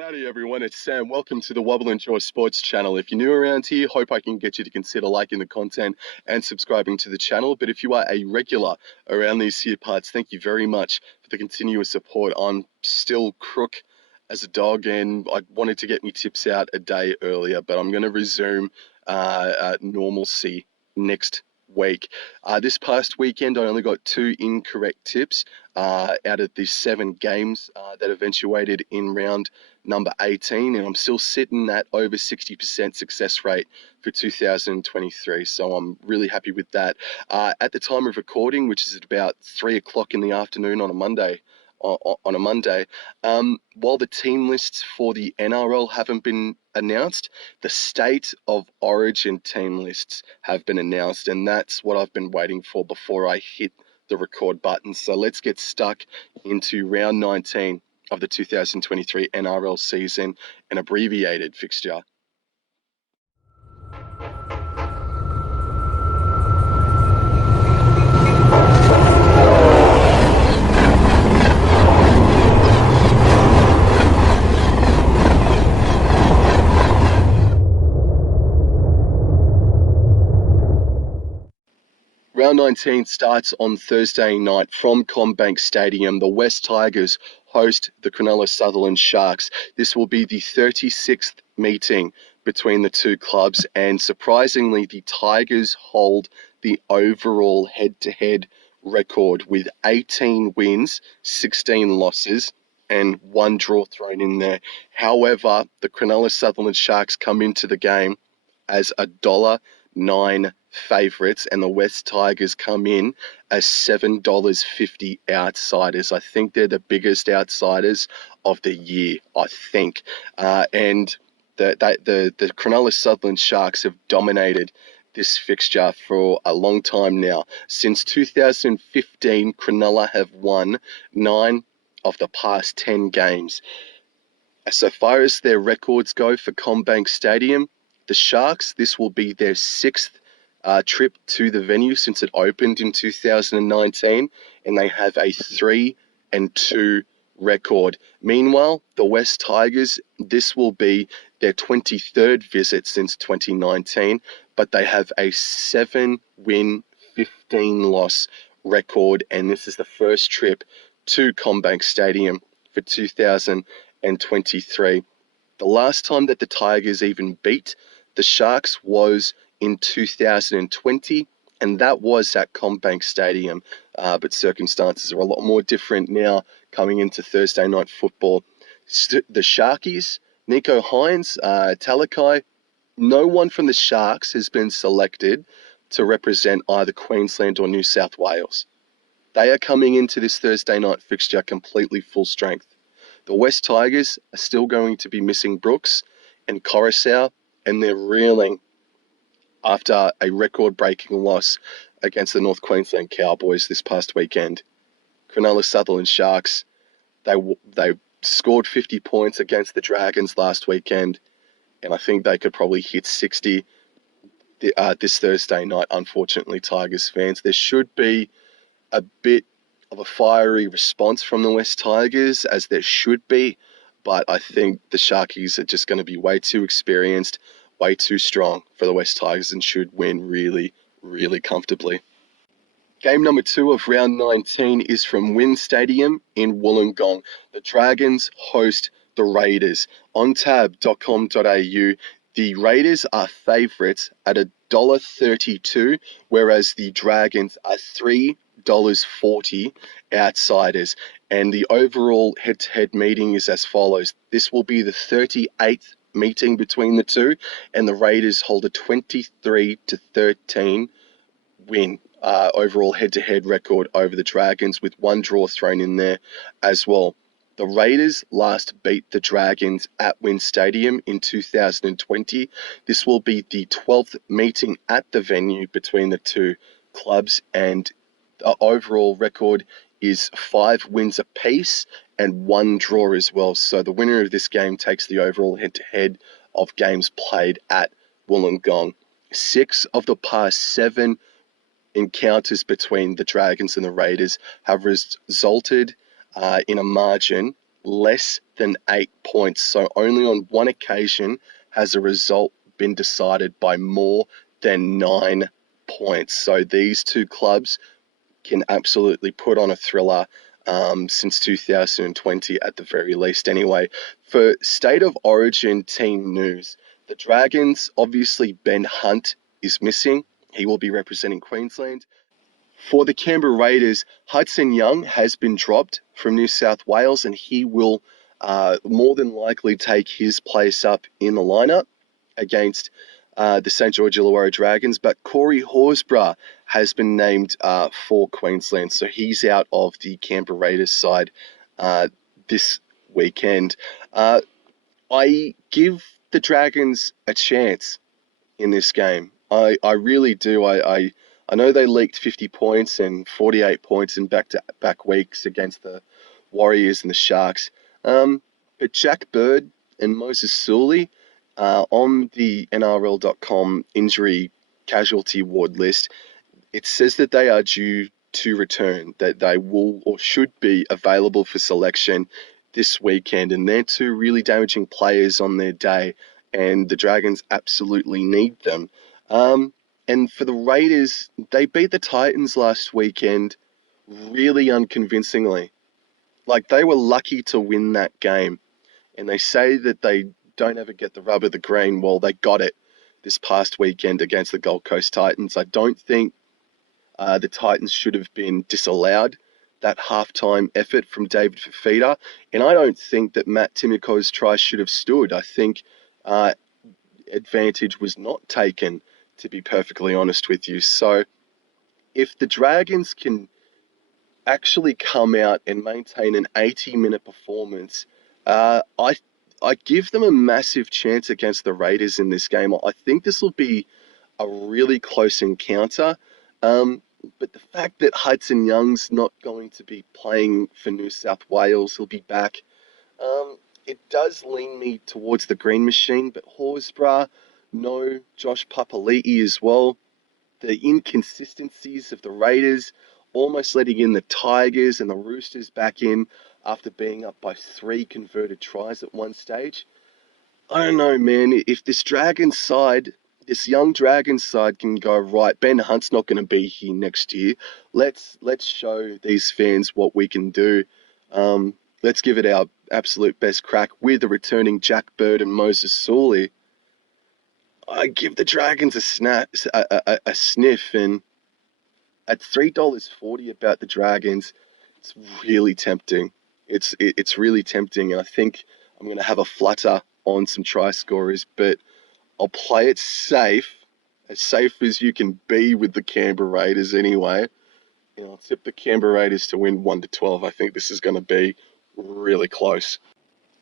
Howdy everyone, it's Sam. Welcome to the Wobble and Jaw Sports channel. If you're new around here, hope I can get you to consider liking the content and subscribing to the channel. But if you are a regular around these here parts, thank you very much for the continuous support. I'm still crook as a dog and I wanted to get me tips out a day earlier, but I'm going to resume normalcy next week. This past weekend, I only got 2 incorrect tips out of the 7 games that eventuated in round number 18, and I'm still sitting at over 60% success rate for 2023, so I'm really happy with that. At the time of recording, which is at about 3 o'clock in the afternoon on a Monday, while the team lists for the NRL haven't been announced, the state of origin team lists have been announced, and that's what I've been waiting for before I hit the record button. So let's get stuck into round 19 of the 2023 NRL season, an abbreviated fixture. Round 19 starts on Thursday night from CommBank Stadium. The West Tigers host the Cronulla Sutherland Sharks. This will be the 36th meeting between the two clubs, and surprisingly, the Tigers hold the overall head-to-head record with 18 wins, 16 losses, and 1 draw thrown in there. However, the Cronulla Sutherland Sharks come into the game as $1.09 favourites, and the West Tigers come in as $7.50 outsiders. I think they're the biggest outsiders of the year, I think. And the Cronulla Sutherland Sharks have dominated this fixture for a long time now. Since 2015, Cronulla have won 9 of the past 10 games. So far as their records go for CommBank Stadium, the Sharks, this will be their 6th trip to the venue since it opened in 2019, and they have a 3-2 record. Meanwhile, the West Tigers, this will be their 23rd visit since 2019, but they have a 7-win, 15-loss record, and this is the first trip to CommBank Stadium for 2023. The last time that the Tigers even beat the Sharks was in 2020, and that was at CommBank Stadium, but circumstances are a lot more different now coming into Thursday night football. The Sharkies, Nico Hines, Talakai, no one from the Sharks has been selected to represent either Queensland or New South Wales. They are coming into this Thursday night fixture completely full strength. The West Tigers are still going to be missing Brooks and Coruscant, and they're reeling after a record-breaking loss against the North Queensland Cowboys this past weekend. Cronulla Sutherland Sharks, they scored 50 points against the Dragons last weekend, and I think they could probably hit 60 this Thursday night, unfortunately, Tigers fans. There should be a bit of a fiery response from the West Tigers, as there should be, but I think the Sharkies are just going to be way too experienced, way too strong for the West Tigers, and should win really, really comfortably. Game number 2 of round 19 is from WIN Stadium in Wollongong. The Dragons host the Raiders. On tab.com.au, the Raiders are favourites at $1.32, whereas the Dragons are $3.40 outsiders. And the overall head-to-head meeting is as follows. This will be the 38th meeting between the two, and the Raiders hold a 23-13 win overall head-to-head record over the Dragons, with 1 draw thrown in there as well. The Raiders last beat the Dragons at WIN Stadium in 2020. This will be the 12th meeting at the venue between the two clubs, and the overall record is 5 wins apiece and 1 draw as well. So the winner of this game takes the overall head-to-head of games played at Wollongong. 6 of the past 7 encounters between the Dragons and the Raiders have resulted in a margin less than 8 points. So only on one occasion has a result been decided by more than 9 points. So these two clubs can absolutely put on a thriller since 2020 at the very least anyway. For State of Origin team news, the Dragons, obviously Ben Hunt is missing. He will be representing Queensland. For the Canberra Raiders, Hudson Young has been dropped from New South Wales, and he will more than likely take his place up in the lineup against the St. George Illawarra Dragons. But Corey Horsburgh has been named for Queensland, so he's out of the Canberra Raiders side this weekend. I give the Dragons a chance in this game. I really do. I know they leaked 50 points and 48 points in back-to-back weeks against the Warriors and the Sharks. But Jack Bird and Moses Sully on the NRL.com injury casualty ward list, it says that they are due to return, that they will or should be available for selection this weekend, and they're two really damaging players on their day, and the Dragons absolutely need them. And for the Raiders, they beat the Titans last weekend really unconvincingly. Like, they were lucky to win that game, and they say that they don't ever get the rub of the green. Well, they got it this past weekend against the Gold Coast Titans. I don't think the Titans should have been disallowed that halftime effort from David Fifita, and I don't think that Matt Timoko's try should have stood. I think uh, advantage was not taken, to be perfectly honest with you. So if the Dragons can actually come out and maintain an 80-minute performance, I give them a massive chance against the Raiders in this game. I think this will be a really close encounter. But the fact that Hudson Young's not going to be playing for New South Wales, he'll be back, it does lean me towards the Green Machine. But Horsburgh, no, Josh Papali'i as well. The inconsistencies of the Raiders, almost letting in the Tigers and the Roosters back in after being up by 3 converted tries at one stage. I don't know, man. If this young Dragons side can go, right, Ben Hunt's not going to be here next year. Let's show these fans what we can do. Let's give it our absolute best crack with the returning Jack Bird and Moses Sully. I give the Dragons a sniff, and at $3.40 about the Dragons, it's really tempting. It's really tempting, and I think I'm going to have a flutter on some try scorers, but I'll play it safe, as safe as you can be with the Canberra Raiders anyway. And I'll tip the Canberra Raiders to win 1-12. I think this is going to be really close.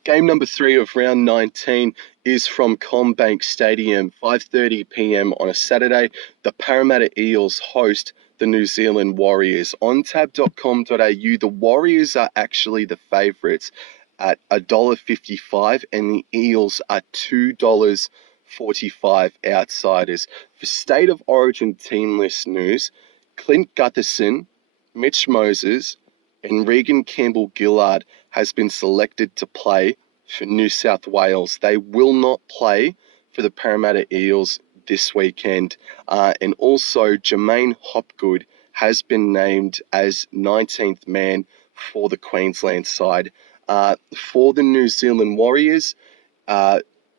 Game number 3 of round 19 is from CommBank Stadium, 5:30 p.m. on a Saturday. The Parramatta Eels host the New Zealand Warriors. On tab.com.au, the Warriors are actually the favourites at $1.55, and the Eels are $2.45 outsiders. For State of Origin team list news, Clint Gutherson, Mitch Moses, and Regan Campbell-Gillard has been selected to play for New South Wales. They will not play for the Parramatta Eels this weekend. And also, Jermaine Hopgood has been named as 19th man for the Queensland side. For the New Zealand Warriors,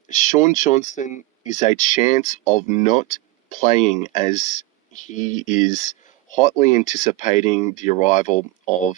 Sean Johnson is a chance of not playing, as he is hotly anticipating the arrival of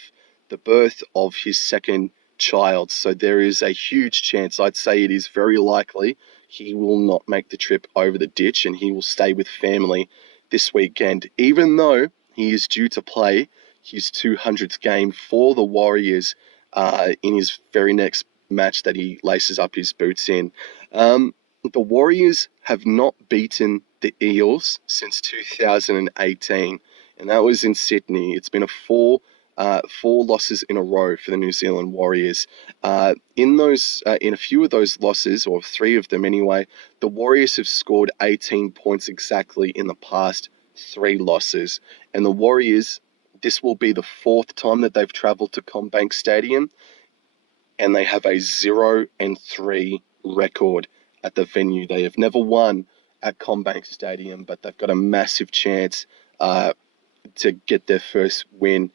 the birth of his second child. So there is a huge chance, I'd say it is very likely, he will not make the trip over the ditch and he will stay with family this weekend, even though he is due to play his 200th game for the Warriors in his very next match that he laces up his boots in. The Warriors have not beaten the Eels since 2018, and that was in Sydney. It's been four losses in a row for the New Zealand Warriors. In a few of those losses, or 3 of them anyway, the Warriors have scored 18 points exactly in the past 3 losses. And the Warriors, this will be the 4th time that they've travelled to CommBank Stadium, and they have a 0-3 record at the venue. They have never won at CommBank Stadium, but they've got a massive chance to get their first win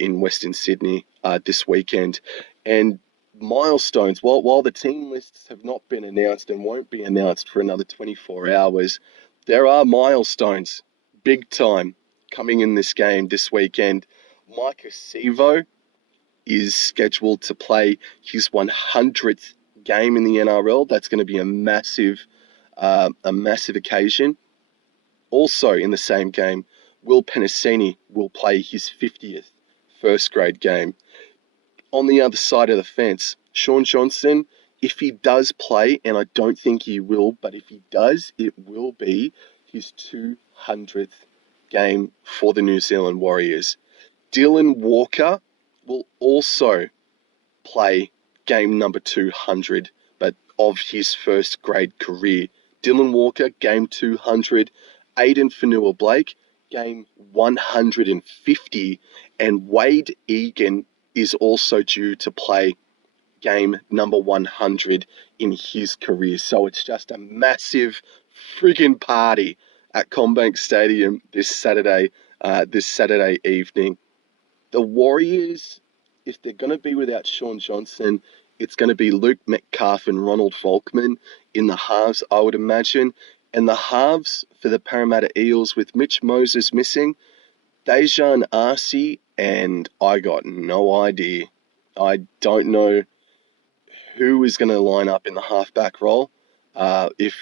in Western Sydney this weekend. And milestones, while the team lists have not been announced and won't be announced for another 24 hours, there are milestones, big time, coming in this game this weekend. Micah Sevo is scheduled to play his 100th game in the NRL. That's going to be a massive occasion. Also in the same game, Will Penasini will play his 50th first grade game. On the other side of the fence, Shaun Johnson, if he does play, and I don't think he will, but if he does, it will be his 200th game for the New Zealand Warriors. Dylan Walker will also play game number 200, but of his first grade career. Dylan Walker, game 200. Aiden Fanua-Blake, game 150. And Wade Egan is also due to play game number 100 in his career. So it's just a massive friggin' party at CommBank Stadium this Saturday evening. The Warriors, if they're going to be without Shaun Johnson, it's going to be Luke Metcalf and Ronald Volkman in the halves, I would imagine. And the halves for the Parramatta Eels, with Mitch Moses missing, Dejan Arce, and I got no idea. I don't know who is going to line up in the halfback role, if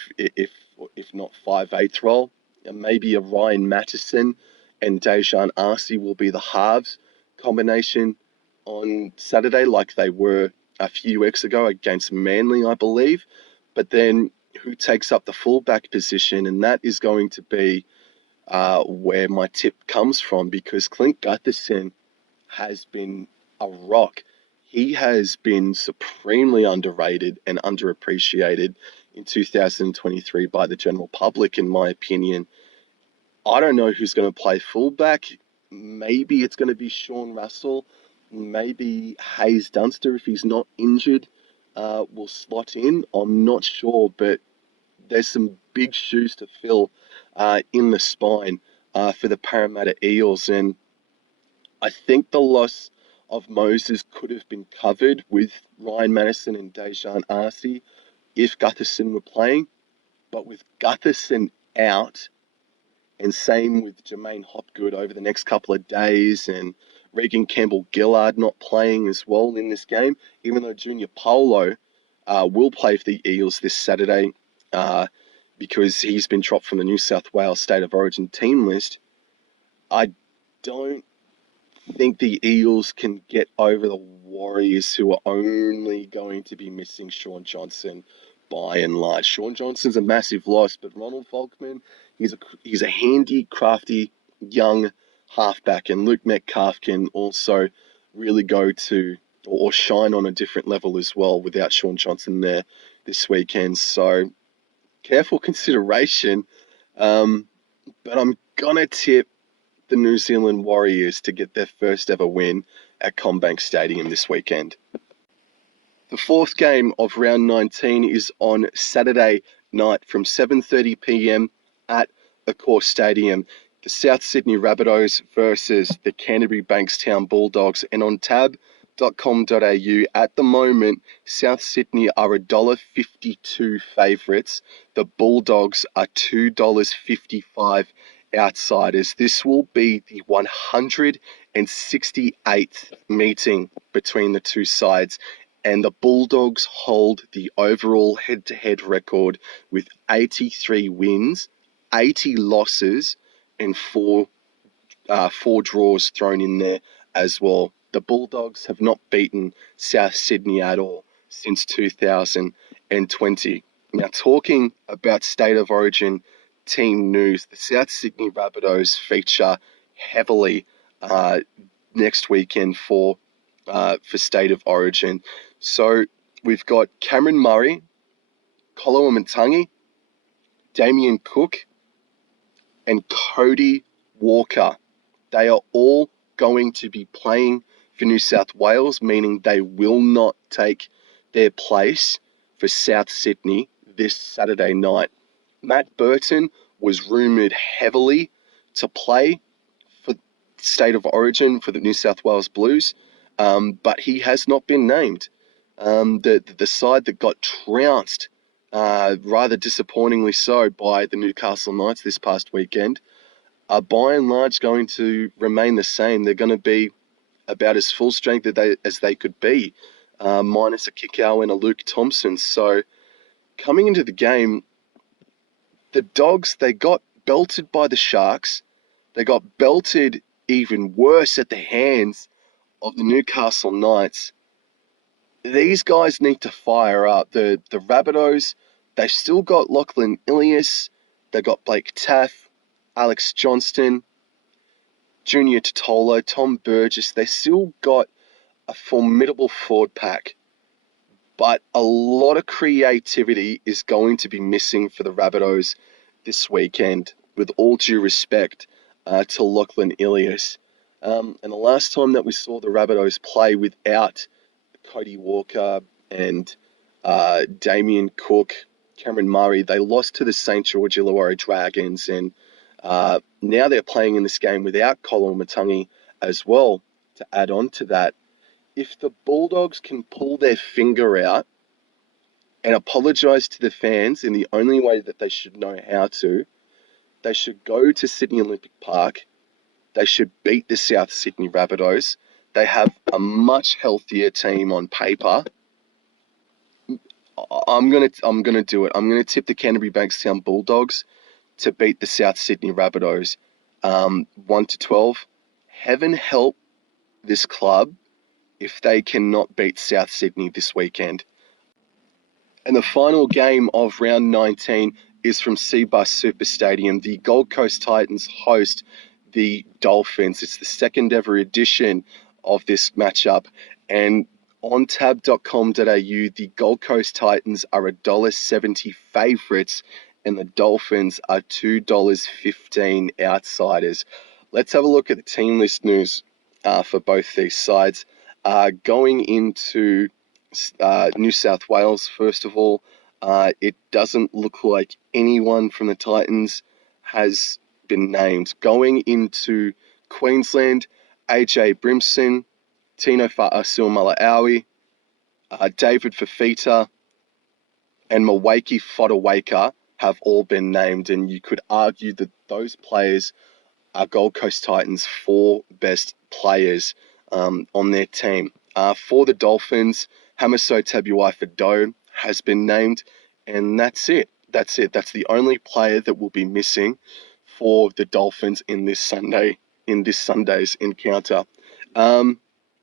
not 5/8 role. Maybe a Ryan Matteson and Dejan Arce will be the halves combination on Saturday, like they were a few weeks ago against Manly, I believe. But then who takes up the fullback position? And that is going to be where my tip comes from, because Clint Gutherson has been a rock. He has been supremely underrated and underappreciated in 2023 by the general public, in my opinion. I don't know who's going to play fullback. Maybe it's going to be Sean Russell. Maybe Hayes Dunster, if he's not injured, will slot in. I'm not sure, but there's some big shoes to fill in the spine for the Parramatta Eels. And I think the loss of Moses could have been covered with Ryan Madison and Dejan Arce if Gutherson were playing. But with Gutherson out, and same with Jermaine Hopgood over the next couple of days, and Regan Campbell-Gillard not playing as well in this game, even though Junior Paulo will play for the Eels this Saturday because he's been dropped from the New South Wales State of Origin team list. I don't think the Eels can get over the Warriors, who are only going to be missing Shaun Johnson by and large. Shaun Johnson's a massive loss, but Ronald Volkman, he's a handy, crafty, young halfback, and Luke Metcalf can also really go to or shine on a different level as well without Shaun Johnson there this weekend. So careful consideration, but I'm gonna tip the New Zealand Warriors to get their first ever win at CommBank Stadium this weekend. The fourth game of round 19 is on Saturday night from 7:30 p.m. at Accor Stadium. The South Sydney Rabbitohs versus the Canterbury Bankstown Bulldogs. And on tab.com.au, at the moment, South Sydney are $1.52 favourites. The Bulldogs are $2.55 outsiders. This will be the 168th meeting between the two sides, and the Bulldogs hold the overall head-to-head record with 83 wins, 80 losses, and four draws thrown in there as well. The Bulldogs have not beaten South Sydney at all since 2020. Now, talking about State of Origin team news, the South Sydney Rabbitohs feature heavily next weekend for State of Origin. So we've got Cameron Murray, Kolo Amatangi, Damien Cook, and Cody Walker. They are all going to be playing for New South Wales, meaning they will not take their place for South Sydney this Saturday night. Matt Burton was rumoured heavily to play for State of Origin for the New South Wales Blues, but he has not been named. The side that got trounced, rather disappointingly so, by the Newcastle Knights this past weekend, are by and large going to remain the same. They're going to be about as full strength as they could be, minus a Kikau and a Luke Thompson. So coming into the game, the Dogs, they got belted by the Sharks. They got belted even worse at the hands of the Newcastle Knights. These guys need to fire up. The Rabbitohs, they've still got Lachlan Ilias. They got Blake Taff, Alex Johnston, Junior Totolo, Tom Burgess. They still got a formidable forward pack. But a lot of creativity is going to be missing for the Rabbitohs this weekend, with all due respect to Lachlan Ilias. And the last time that we saw the Rabbitohs play without Cody Walker and Damien Cook, Cameron Murray, they lost to the St. George Illawarra Dragons, and now they're playing in this game without Colin Matangi as well. To add on to that, if the Bulldogs can pull their finger out and apologise to the fans in the only way that they should know how to, they should go to Sydney Olympic Park. They should beat the South Sydney Rabbitohs. They have a much healthier team on paper. I'm gonna do it. I'm gonna tip the Canterbury Bankstown Bulldogs to beat the South Sydney Rabbitohs, 1-12. Heaven help this club if they cannot beat South Sydney this weekend. And the final game of round 19 is from Cbus Super Stadium. The Gold Coast Titans host the Dolphins. It's the second ever edition of this matchup. And on tab.com.au, the Gold Coast Titans are $1.70 favourites and the Dolphins are $2.15 outsiders. Let's have a look at the team list news for both these sides. Going into New South Wales, first of all, it doesn't look like anyone from the Titans has been named. Going into Queensland, AJ Brimson, Tino Fa'asuamaleaui, David Fafita, and Mawaki Fodawaker have all been named, and you could argue that those players are Gold Coast Titans' four best players on their team. For the Dolphins, Hamiso Tabuai-Fidow has been named, and that's it. That's the only player that will be missing for the Dolphins in this Sunday's encounter.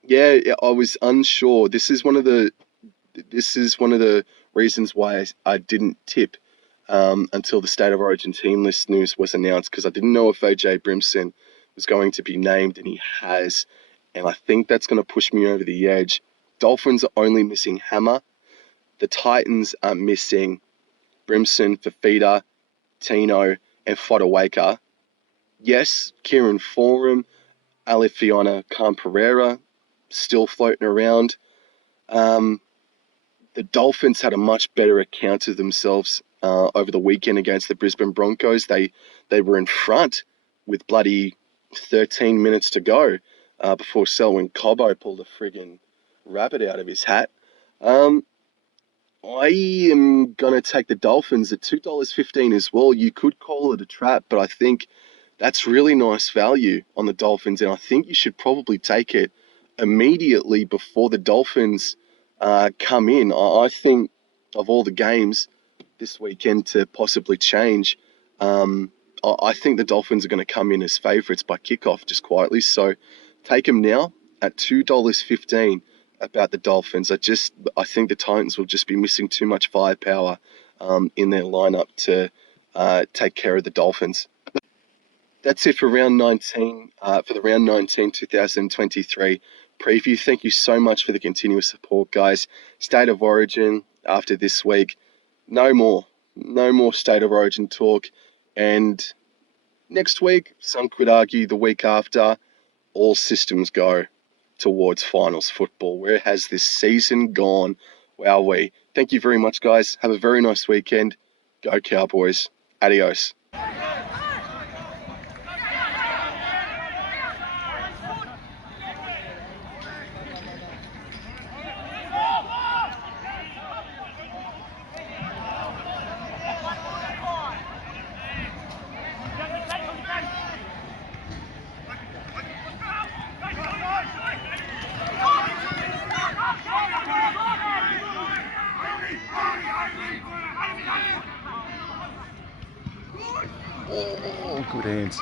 Yeah, I was unsure. This is one of the reasons why I didn't tip until the State of Origin team list news was announced, because I didn't know if AJ Brimson was going to be named, and he has. And I think that's going to push me over the edge. Dolphins are only missing Hammer. The Titans are missing Brimson, Fafita, Tino, and Fodawaker. Yes, Kieran Foran, Alifiona Khan-Pereira, still floating around. The Dolphins had a much better account of themselves over the weekend against the Brisbane Broncos. They were in front with bloody 13 minutes to go before Selwyn Cobbo pulled a friggin' rabbit out of his hat. I am going to take the Dolphins at $2.15 as well. You could call it a trap, but I think that's really nice value on the Dolphins, and I think you should probably take it immediately before the Dolphins come in. I think of all the games this weekend to possibly change, I think the Dolphins are going to come in as favourites by kickoff just quietly. So take them now at $2.15 about the Dolphins. I think the Titans will just be missing too much firepower in their lineup to take care of the Dolphins. That's it for round 19, for the round 19 2023 preview. Thank you so much for the continuous support, guys. State of Origin after this week. No more State of Origin talk. And next week, some could argue the week after, all systems go. towards finals football. Where has this season gone? Wowee. Thank you very much, guys. Have a very nice weekend. Go Cowboys. Adios. Oh, good hands.